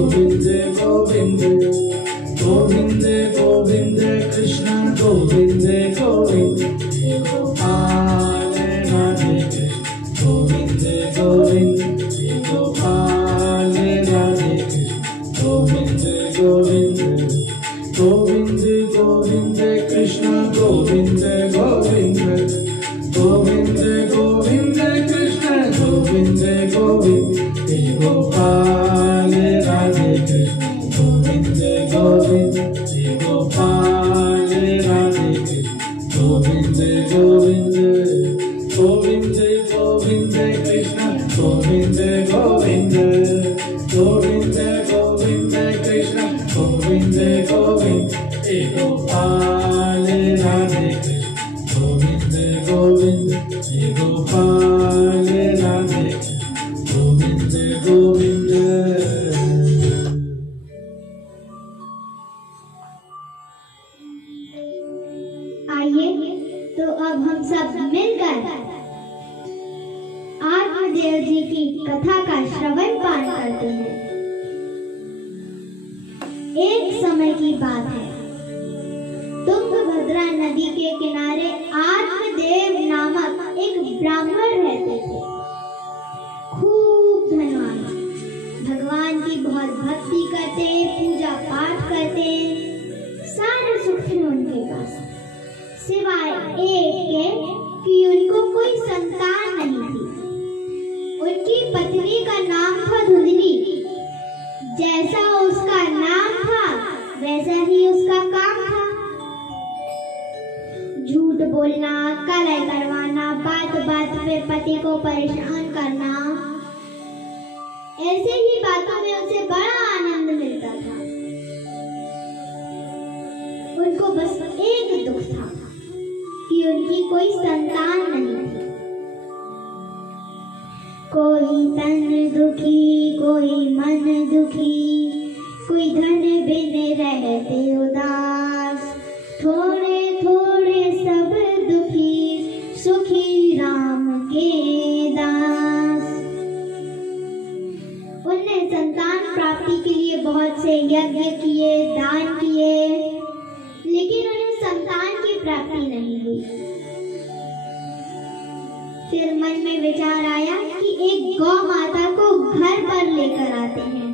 गोविंद गोविंद गोविंद गोविंद कृष्ण गोविंद गोविंद गोपाल राधे कृष्ण गोविंद गोविंद गोपाल राधे कृष्ण गोविंद गोविंद गोविंद गोविंद कृष्ण गोविंद गोविंद गोविंद गोविंद कृष्ण गोविंद गोविंद गोपाल राधे कृष्ण गोविंद गोविंद गोपाल राधे कृष्ण गोविंद गोविंद गोविंद गोविंद कृष्ण गोविंद गोविंद गोविंद गोविंद कृष्ण गोविंद गोविंद गोपाल राधे कृष्ण गोविंद गोविंद गोपाल राधे गोविंद गोविंद। आइए तो अब हम सब मिलकर आत्मदेव जी की कथा का श्रवण पाठ करते हैं। एक समय की बात है, तुंगभद्रा नदी के किनारे आत्मदेव नामक एक ब्राह्मण रहते थे। खूब धनवान, भगवान की बहुत भक्ति करते, पूजा पाठ करते, सारे सुख थे उनके पास, सिवाय एक के कि उनको कोई संतान नहीं थी। उनकी पत्नी का नाम था धुंधली। जैसा उसका नाम था वैसा ही उसका काम था। झूठ बोलना, कलह करवाना, बात बात पे पति को परेशान करना, ऐसे ही बातों में उसे बड़ा आनंद मिलता था। उनको बस एक दुख था कि उनकी कोई संतान नहीं थी। कोई तन दुखी, कोई मन दुखी, कोई धन बिन रहते उदास, थोड़े थोड़े सब दुखी, सुखी राम के दास। उन्हें संतान प्राप्ति के लिए बहुत से यज्ञ किए, दान किए, लेकिन उन्हें संतान की प्राप्ति नहीं हुई। फिर मन में विचार आया कि एक गौ माता को घर पर लेकर आते हैं,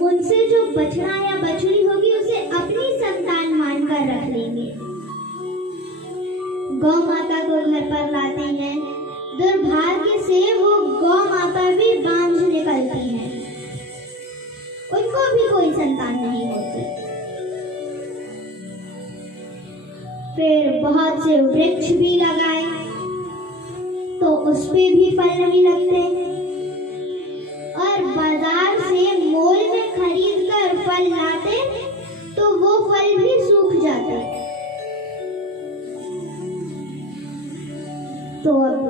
उनसे जो बछड़ा या बछड़ी होगी उसे अपनी संतान मानकर रख लेंगे। गौ माता को घर पर लाते हैं, दुर्भाग्य से वो गौ माता भी बांझ निकलती है, उनको भी कोई संतान नहीं होती। फिर बहुत से वृक्ष भी लगाए तो उस पे भी फल नहीं लगते, और बाजार से मोल में खरीद कर फल लाते तो वो फल भी सूख जाते। तो अब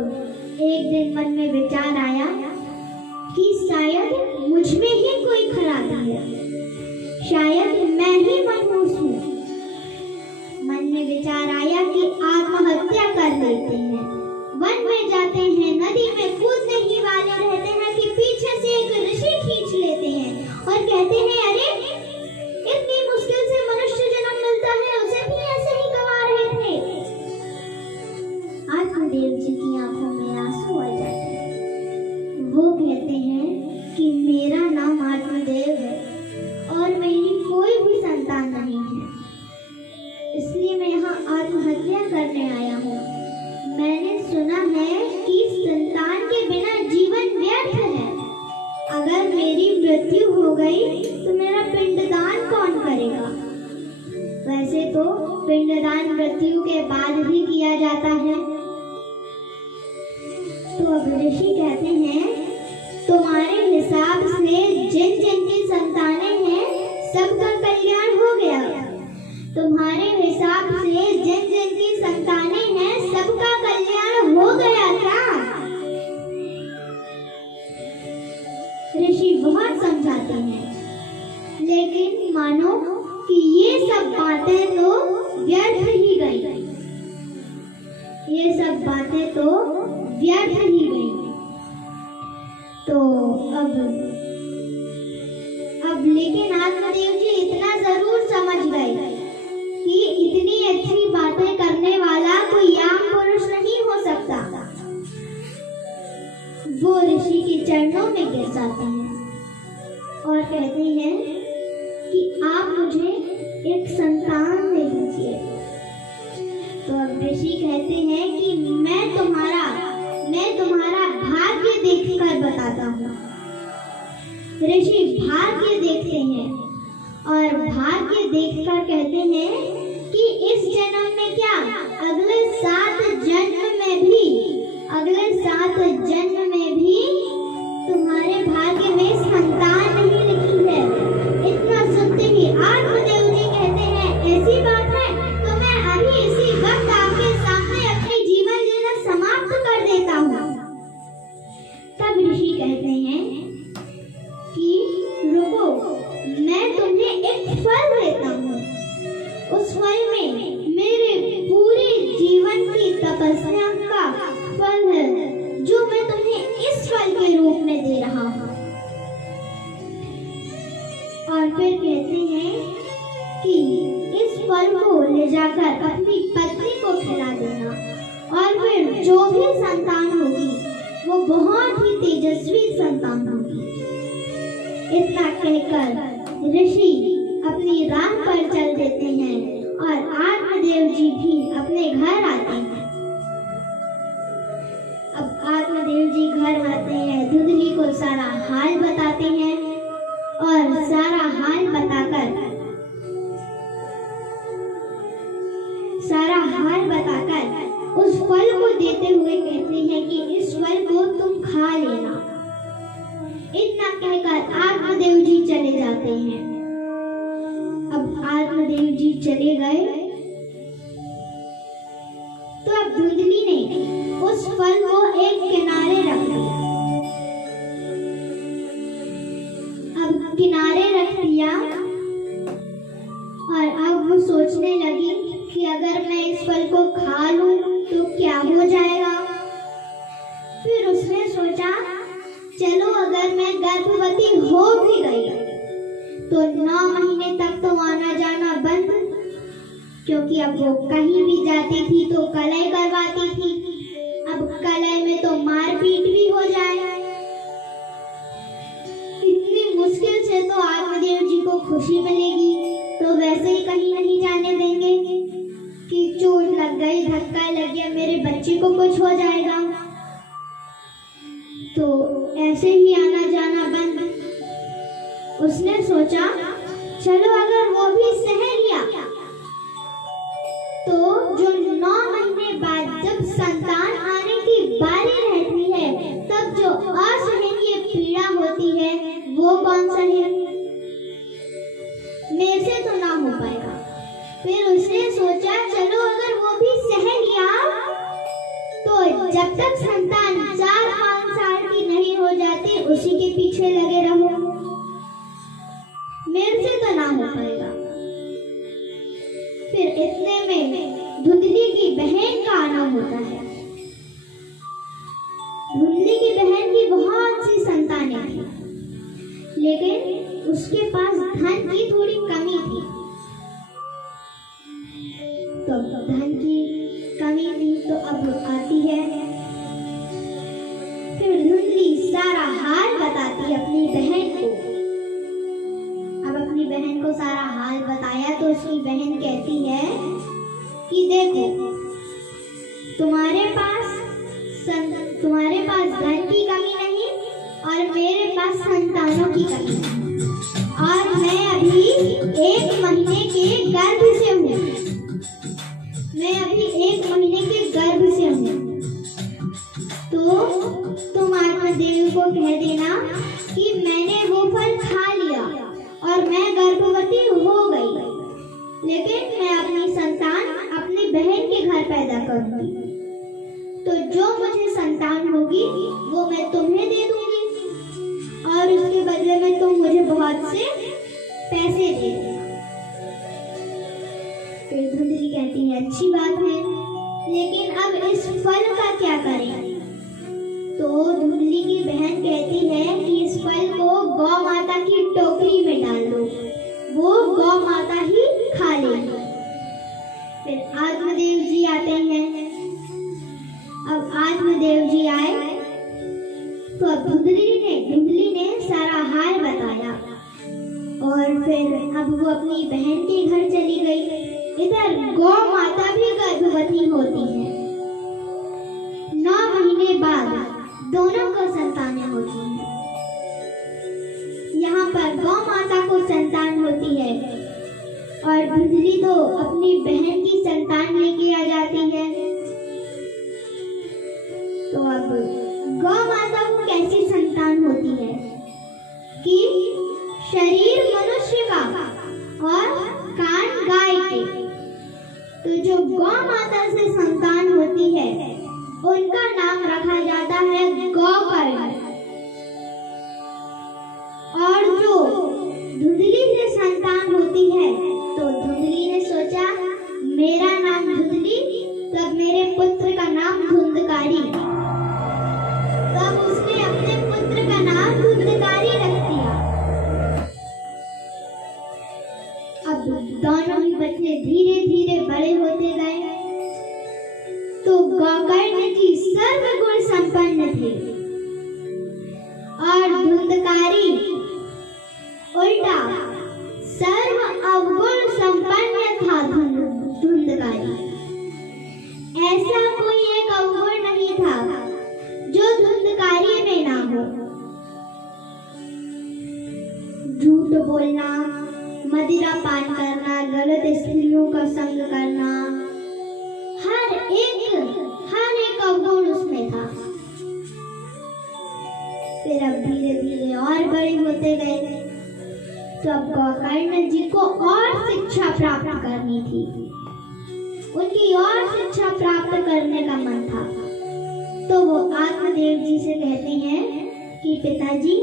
एक दिन मन में विचार आया कि शायद मुझ में ही कोई खराबी है, शायद मैं ही मनहूस हूँ। मन में विचार आया कि आत्महत्या कर लेते हैं। वन में जाते हैं, नदी में कूदने ही वाले रहते हैं कि पीछे से एक ऋषि खींच लेते हैं और कहते हैं, अरे इतनी मुश्किल से मनुष्य जन्म मिलता है, उसे भी ऐसे ही गवा रहे थे। आत्मदेव जी की आंखों में आंसू आ जाते हैं। वो कहते हैं कि मेरा नाम आत्मदेव है और मेरी कोई भी संतान नहीं है, इसलिए मैं यहाँ आत्महत्या करने आया हूँ। मैंने सुना है कि संतान के बिना जीवन व्यर्थ है। अगर मेरी मृत्यु हो गई तो मेरा पिंडदान कौन करेगा? वैसे तो पिंडदान मृत्यु के बाद ही किया जाता है। तो अब ऋषि कहते हैं, तुम्हारे हिसाब से जिन जिन की संतानें हैं सबका कल्याण हो गया। तुम्हारे हिसाब से जिन जिन की संतानें हैं सबका कल्याण हो गया क्या? ऋषि बहुत समझाते हैं, लेकिन मानो कि ये सब बातें तो व्यर्थ ही गई। ये सब बातें तो व्यर्थ ही गई। तो अब अब लेकिन आत्मदेव जी इतना जरूर समझ गए कि इतनी अच्छी बातें करने वाला कोई आम पुरुष नहीं हो सकता। वो ऋषि के चरणों में गिर जाते हैं और कहते हैं कि आप मुझे एक संतान दे दीजिए। तो अब ऋषि कहते हैं कि मैं तुम्हारा भाग्य देखकर बताता हूँ। ऋषि भाग्य देखते हैं और भाग्य देखकर कहते हैं कि इस जन्म में क्या अगले 7 जन्म में भी तुम्हारे भाग्य में संतान नहीं लिखी है। इतना सुनते ही आत्मदेव जी कहते हैं ऐसी बात है तो मैं अभी इसी वक्त आपके सामने अपनी जीवन लीला समाप्त कर देता हूँ। तब ऋषि कहते हैं कि रुको, मैं तुम्हें एक फल देता हूँ। उस फल में मेरे पूरे जीवन की तपस्या का फल है जो मैं तुम्हें इस फल के रूप में दे रहा हूँ। और फिर कहते हैं कि इस फल को ले जाकर अपनी पत्नी को खिला देना और फिर जो भी संतान होगी वो बहुत ही तेजस्वी संतान होगी। इतना कहकर ऋषि अपनी राह पर चल देते हैं और आत्मदेव जी भी अपने घर आते हैं। अब आत्मदेव जी घर आते हैं, धुंधली को सारा हाल बताते हैं और सारा हाल बताकर उस फल को देते हुए कहते हैं कि इस फल को तुम खा लेना। इतना कहकर आत्मदेव जी चले जाते हैं। अब आत्मदेव जी चले गए तो अब धुंधली ने उस फल को एक किनारे रख दिया। अब किनारे रख दिया और अब वो सोचने लगी कि अगर मैं इस फल को खा लूं तो क्या हो जाएगा। फिर उसने सोचा चलो अगर मैं गर्भवती हो भी गई तो 9 महीने तक तो आना जाना बंद, क्योंकि अब वो कहीं भी जाती थी तो कलह करवाती थी। अब कलह में तो मारपीट भी हो जाए। इतनी मुश्किल से तो आत्मदेव जी को खुशी मिलेगी तो वैसे ही कहीं नहीं जाने देंगे कि चोट लग गई, धक्का लग गया, मेरे बच्चे को कुछ हो जाएगा। तो ऐसे ही आना जाना बंद। उसने सोचा चलो अगर वो भी सह लिया तो जो 9 महीने बाद जब संतान आने की बारी रहती है तब जो असहनीय पीड़ा होती है वो कौन सहे, मेरे से तो ना हो पाएगा। फिर उसने सोचा चलो अगर वो भी सह लिया तो जब तक संतान 4-5 साल की नहीं हो जाती उसी के पीछे लगे रहो, मेरे से तो ना हो पाएगा। फिर इतने में धुंधली की बहन का आना होता है। धुंधली की बहन की बहुत सी संतानें थी लेकिन उसके पास धन की थोड़ी कमी थी। तो धन की कमी थी तो अब आती है। फिर धुंधली सारा हाल बताती है अपनी बहन को। अब अपनी बहन को सारा हाल बताया तो उसकी बहन कहती है कि देखो तुम्हारे पास धन की कमी नहीं और मेरे पास संतानों की कमी नहीं और मैं अभी 1 महीने के गर्भ से हूँ। तो तुम आत्मदेव को कह देना कि मैंने वो फल खा लिया और मैं गर्भवती हो गई, लेकिन मैं अपनी संतान अपनी बहन के घर पैदा करूंगी। तो जो मुझे संतान होगी वो मैं तुम्हें दे दूंगी और उसके बदले में तुम मुझे बहुत से पैसे दे देना। फिर धुंधली कहती है अच्छी बात है, लेकिन अब इस फल का क्या करें? तो तो धुंधली की बहन कहती है कि इस फल को गौ माता की टोकरी में डाल दो, वो गौ माता ही खा लेगी। फिर आत्मदेव जी आते हैं। अब आत्मदेव जी आए तो अब धुंधली ने सारा हाल बताया और फिर अब वो अपनी बहन के घर चली गई। इधर गौ माता भी गर्भवती होती है। 9 महीने बाद दोनों को संतानें होती हैं। यहाँ पर गौ माता को संतान होती है और धुंधली तो अपनी बहन की संतान लेके आ जाती है। तो अब गौ माता को कैसी संतान होती है कि शरीर मनुष्य का और कान गाय के। तो जो गौ माता से संतान होती है उनका नाम रखा जाता है गौकर्ण। और जो धुंधली से संतान होती है तो धुंधली ने सोचा मेरा नाम धुंधली, तब मेरे पुत्र का नाम धुंधकारी। तब उसने अपने पुत्र का नाम धुंधकारी रख दिया। अब दोनों ही बच्चे धीरे धीरे बड़े होते गए। तो गौकर्ण जी सर्वगुण संपन्न थे और धुंधकारी उल्टा सर्व अवगुण संपन्न था। धुंधकारी ऐसा कोई एक अवगुण नहीं था जो धुंधकारी में ना हो। झूठ बोलना, मदिरा पान करना, गलत स्त्रियों का संग करना, हर एक अवगुण उसमें था। फिर अब धीरे धीरे और बड़े होते गए। तो अब गौकर्ण जी को और शिक्षा प्राप्त करनी थी। उनकी और शिक्षा प्राप्त करने का मन था। तो वो आत्मदेव जी से कहते हैं कि पिताजी,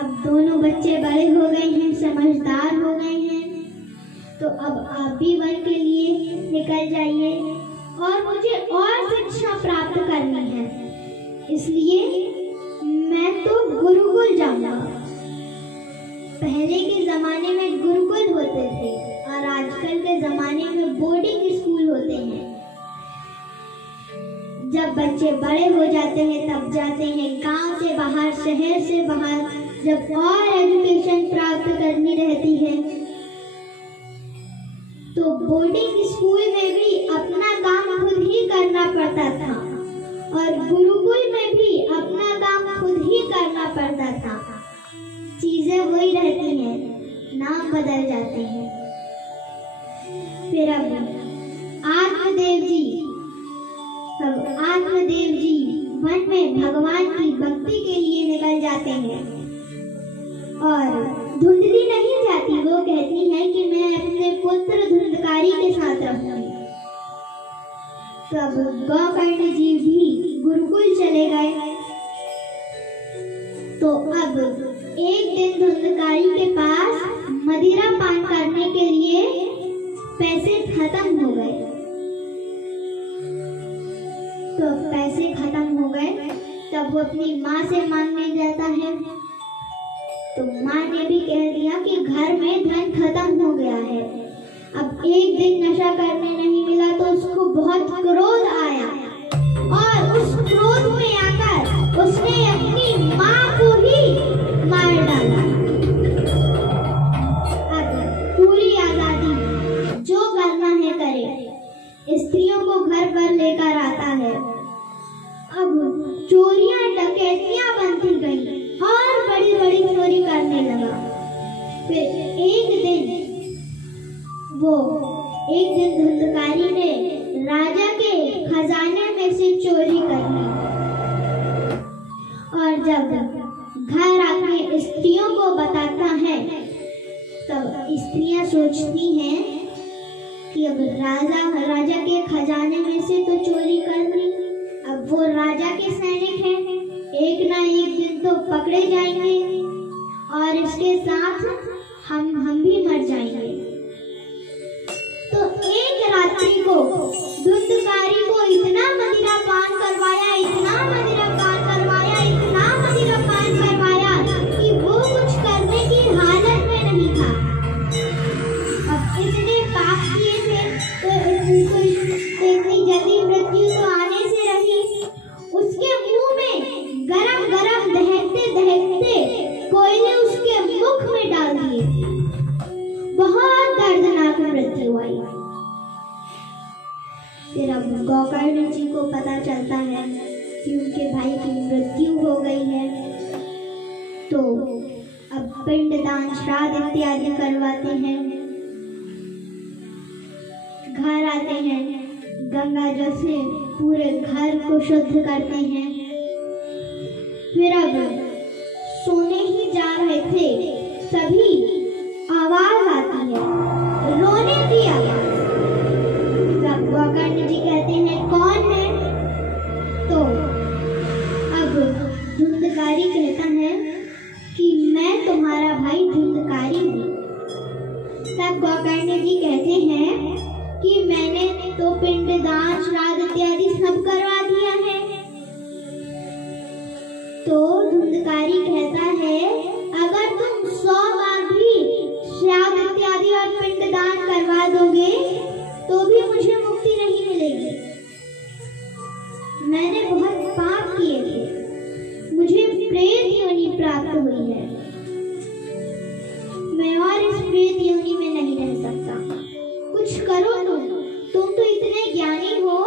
अब दोनों बच्चे बड़े हो गए हैं, समझदार हो गए हैं, तो अब आप भी वन के लिए निकल जाइए और मुझे और शिक्षा प्राप्त करनी है। इसलिए मैं तो गुरुकुल जाऊंगा। पहले के जमाने में गुरुकुल होते थे और आजकल के जमाने में बोर्डिंग स्कूल होते हैं। जब बच्चे बड़े हो जाते हैं तब जाते हैं गांव से बाहर, शहर से बाहर, जब और एजुकेशन प्राप्त करनी रहती है। तो बोर्डिंग स्कूल में भी अपना काम खुद ही करना पड़ता था और गुरुकुल में भी अपना काम खुद ही करना पड़ता था। चीजें वही रहती हैं, नाम बदल जाते हैं। फिर अब आत्मदेव जी वन में भगवान की भक्ति के लिए निकल जाते हैं और धुंधली नहीं जाती। वो कहती है कि मैं अपने पुत्र धुंधकारी के साथ रहूंगी। तब गौकर्ण जी भी गुरुकुल चले गए। तो अब एक दिन धुंधकारी के पास मदिरा पान करने के लिए पैसे खत्म हो गए। तो पैसे खत्म हो गए तब वो अपनी माँ से मांगने जाता है। तो माँ ने भी कह दिया कि घर में धन खत्म हो गया है। अब एक दिन नशा करने नहीं मिला तो उसको बहुत क्रोध आया और उस क्रोध में आकर उसने अपनी माँ को ही मार डाला। अब पूरी आजादी, जो करना है करे। स्त्रियों को घर पर लेकर आता है। अब चोरियां डकैतियां बनती गई और बड़ी बड़ी चोरी करने लगा। फिर एक दिन धुंधकारी ने राजा के खजाने में से चोरी कर ली और जब घर आके स्त्रियों को बताता है तब स्त्रियां सोचती हैं कि अब राजा के खजाने में से तो चोरी कर ली। अब वो राजा के सैनिक हैं, एक ना एक दिन तो पकड़े जाएंगे और इसके साथ हम भी मर जाएंगे। तो एक रात्रि को धुंधकारी को इतना मदिरा पान करवाया हो आई। फिर अब गोकर्ण जी को पता चलता है कि उनके भाई की मृत्यु हो गई है, तो अब पिंडदान श्राद्ध इत्यादि करवाते हैं। घर आते हैं, गंगा जल से पूरे घर को शुद्ध करते हैं। फिर अब सोने ही जा रहे थे, तभी आवाज आती है, रोने की आवाज। तब गोकर्ण जी कहते हैं कौन है? तो अब धुंधकारी कहता है कि मैं तुम्हारा भाई धुंधकारी हूँ। तब गोकर्ण जी कहते हैं कि मैंने तो पिंडदान श्राद्ध इत्यादि सब करवा दिया है। तो धुंधकारी कहता है अगर तुम 100 बार भी श्राद्ध इत्यादि और पिंडदान करवा दोगे तो भी मुझे मुक्ति नहीं मिलेगी। मैंने बहुत पाप किए थे, मुझे प्रेत योनि प्राप्त हुई है। मैं और इस प्रेत योनि में नहीं रह सकता। कुछ करो तुम तो इतने ज्ञानी हो,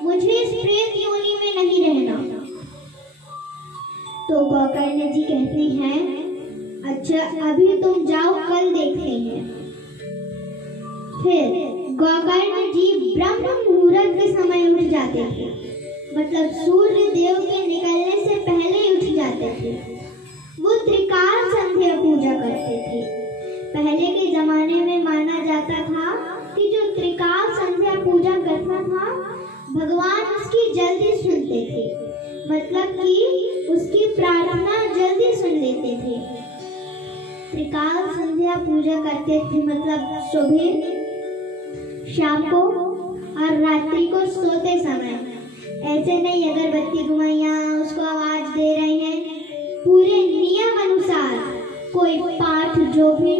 मुझे इस प्रेत योनि में नहीं रहना। तो गोकर्ण जी कहते हैं अच्छा अभी तुम जाओ, कल देखते हैं। फिर गोकर्ण जी ब्रह्म मुहूर्त के समय उठ जाते थे, मतलब सूर्य देव के निकलने से पहले ही उठ जाते थे। वो त्रिकाल संध्या पूजा करते थे। पहले के जमाने में माना जाता था कि जो त्रिकाल संध्या पूजा करता था भगवान उसकी जल्दी सुनते थे, मतलब कि उसकी प्रार्थना जल्दी सुन लेते थे। त्रिकाल संध्या पूजा करते थे, मतलब सुबह, शाम को और रात्रि को सोते समय। ऐसे नहीं अगरबत्ती घुमाइया उसको आवाज दे रहे हैं, पूरे नियम अनुसार। कोई पाठ जो भी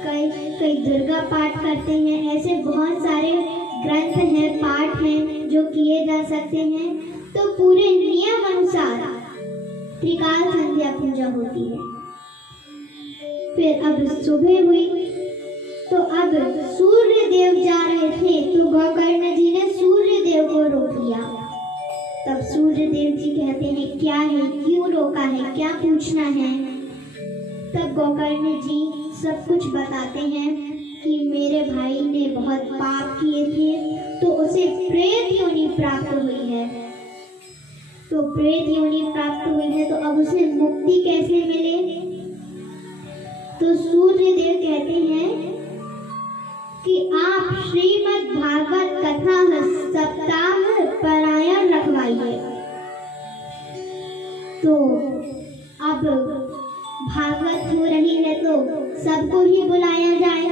कई दुर्गा पाठ करते हैं, ऐसे बहुत सारे ग्रंथ हैं, पाठ हैं जो किए जा सकते हैं। तो पूरे नियम अनुसार त्रिकाल संध्या पूजा होती है। फिर अब सुबह हुई तो अब सूर्य देव जा रहे थे, तो गोकर्ण जी ने सूर्य देव को रोक लिया। तब सूर्य देव जी कहते हैं क्या है, क्यों रोका है, क्या पूछना है? तब गोकर्ण जी सब कुछ बताते हैं कि मेरे भाई ने बहुत पाप किए थे तो उसे प्रेत योनि प्राप्त हुई है। तो प्रेत योनि प्राप्त हुई है तो अब उसे मुक्ति कैसे मिले? तो सूर्य देव कहते हैं कि आप श्रीमद् भागवत कथा सप्ताह पारायण रखवाइए। तो अब भागवत हो रही है तो सबको ही बुलाया जाए।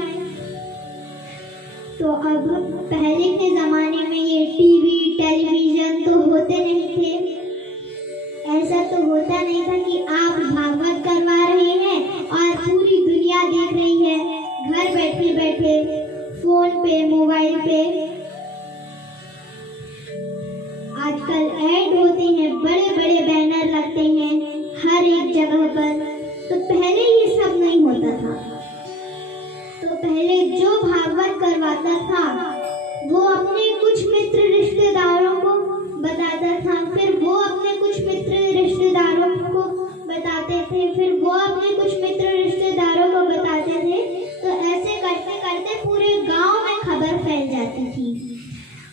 तो अब पहले के जमाने में ये टीवी टेलीविजन तो होते नहीं थे। ऐसा तो होता नहीं था कि आप भागवत करवा रहे हैं और पूरी दुनिया देख रही है घर बैठे बैठे फोन पे, मोबाइल पे। आजकल ऐड होते हैं, बड़े बड़े बैनर लगते हैं हर एक जगह पर। तो पहले ये सब नहीं होता था। तो पहले जो भागवत करवाता था वो अपने कुछ मित्र रिश्तेदारों को बताता था, फिर वो अपने कुछ मित्र रिश्तेदारों को बताते थे, फिर वो अपने कुछ मित्र रिश्तेदारों को बताते थे। तो ऐसे करते करते पूरे गांव में खबर फैल जाती थी।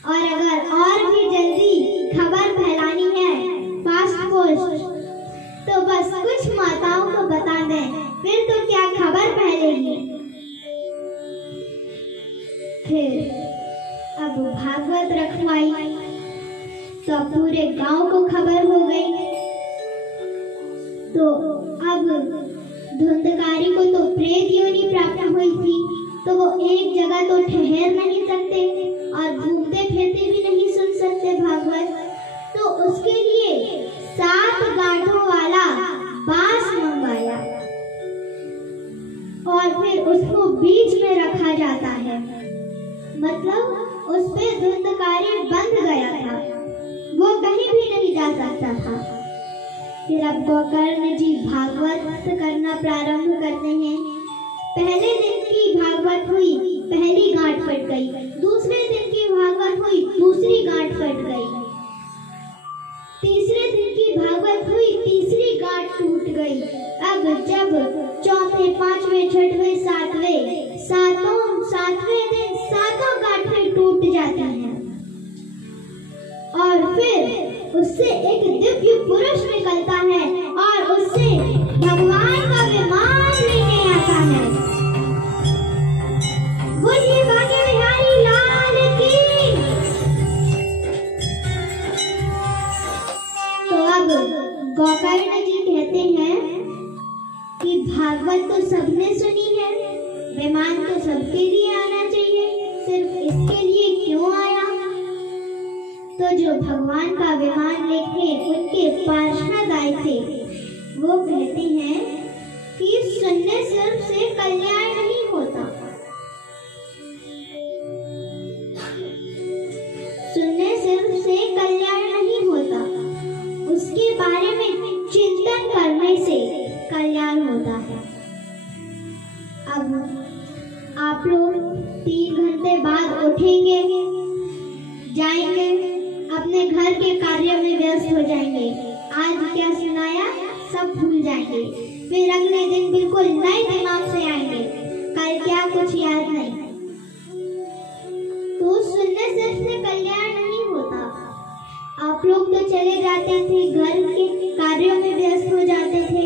और अगर और भी जल्दी खबर फैलानी है, फास्ट पोस्ट, तो बस कुछ माताओं को बता दें, फिर तो क्या खबर फैलेगी। फिर अब भागवत रखवाई तो पूरे गांव को खबर हो गई। तो अब धुंधकारी को तो प्रेत योनि प्राप्त हुई थी, तो वो एक जगह तो ठहर नहीं सकते और घूमते फिरते भी नहीं सुन सकते भागवत। तो उसके लिए 7 गांठों वाला बांस मंगवाया और फिर उसको बीच में रखा जाता है, मतलब उस पे धुंधकारी बंध गया था, वो कहीं भी नहीं जा सकता था। फिर अब गोकर्ण जी भागवत करना प्रारंभ करते हैं। पहले दिन की भागवत हुई, पहली गांठ पट गई। दूसरे दिन की भागवत हुई, दूसरी गांठ फट गई। तीसरे दिन की भागवत हुई, तीसरी गांठ टूट गई। अब जब चौथे, पांचवें, छठवें, सातवें दिन सातों गांठें टूट जाती हैं और फिर उससे एक दिव्य पुरुष निकलता है और उससे भगवान का विमान लेने आता है। बोलिए बांके बिहारी लाल की। तो अब गोकर्ण जी कहते हैं कि भागवत तो सबने सुनी है, विमान तो सबके लिए आना चाहिए, सिर्फ इसके लिए क्यों आया? तो जो भगवान का विमान लेके उनके पार्षद आए थे, वो कहते हैं कि सुनने सिर्फ से कल्याण नहीं होता, सुनने सिर्फ से कल्याण नहीं होता, उसके बारे में चिंतन करने से कल्याण होता है। अब आप लोग 3 घंटे बाद उठेंगे, जाएंगे, अपने घर के कार्य में व्यस्त हो जाएंगे। आज क्या सुनाया सब भूल जाएंगे, फिर अगले दिन बिल्कुल नए दिमाग से आएंगे, कल क्या कुछ याद नहीं। तो सुनने से कल्याण नहीं होता। आप लोग तो चले जाते थे, घर के कार्यों में व्यस्त हो जाते थे,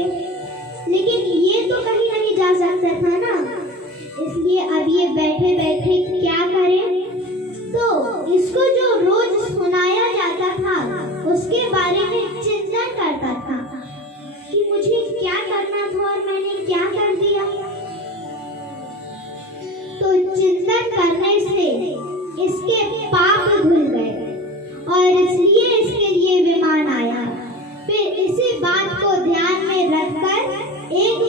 लेकिन ये तो कहीं नहीं जा सकता था ना, इसलिए अब ये बैठे बैठे क्या करें? तो इसको जो रोज सुनाया जाता था उसके बारे में चिंतन करता था कि मुझे क्या करना था और मैंने क्या कर दिया। तो चिंतन करने से इसके पाप धुल गए और इसलिए इसके लिए विमान आया। फिर इसी बात को ध्यान में रखकर एक